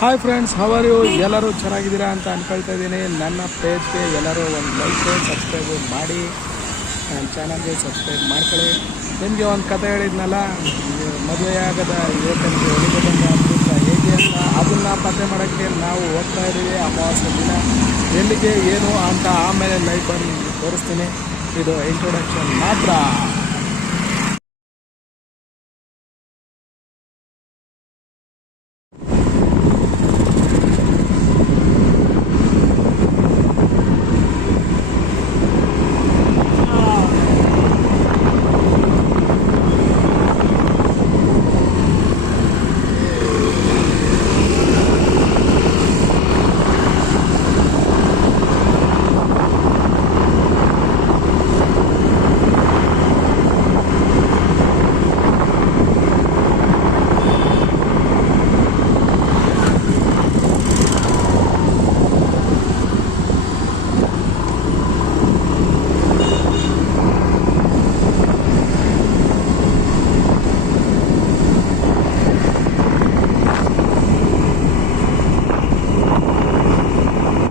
Hi friends, how are you? ಎಲ್ಲರೂ ಚೆನ್ನಾಗಿದ್ದೀರಾ ಅಂತ ಅಂದ್ಕೊಳ್ತಾ ಇದ್ದೀನಿ. ನನ್ನ ಪೇಜ್ಗೆ ಎಲ್ಲರೂ ಒಂದು ಲೈಕ್ ಸಬ್ಸ್ಕ್ರೈಬು ಮಾಡಿ, ನನ್ನ ಚಾನಲ್ಗೆ ಸಬ್ಸ್ಕ್ರೈಬ್ ಮಾಡ್ಕೊಳ್ಳಿ. ನಿಮಗೆ ಒಂದು ಕತೆ ಹೇಳಿದ್ನಲ್ಲ, ಮದುವೆಯಾಗದ ಯುವಕನಿಗೆ ಒಲಿಗದಂಗ ಅದ್ಭುತ ಹೇಗೆ ಅಂತ, ಅದನ್ನು ಪತ್ತೆ ಮಾಡೋಕ್ಕೆ ನಾವು ಹೋಗ್ತಾ ಇದ್ದೀವಿ ಅಮಾವಾಸ್ಯೆ ದಿನ. ಎಲ್ಲಿಗೆ ಏನು ಅಂತ ಆಮೇಲೆ ಲೈವ್ ಬಂದು ತೋರಿಸ್ತೀನಿ. ಇದು ಇಂಟ್ರೊಡಕ್ಷನ್ ಮಾತ್ರ.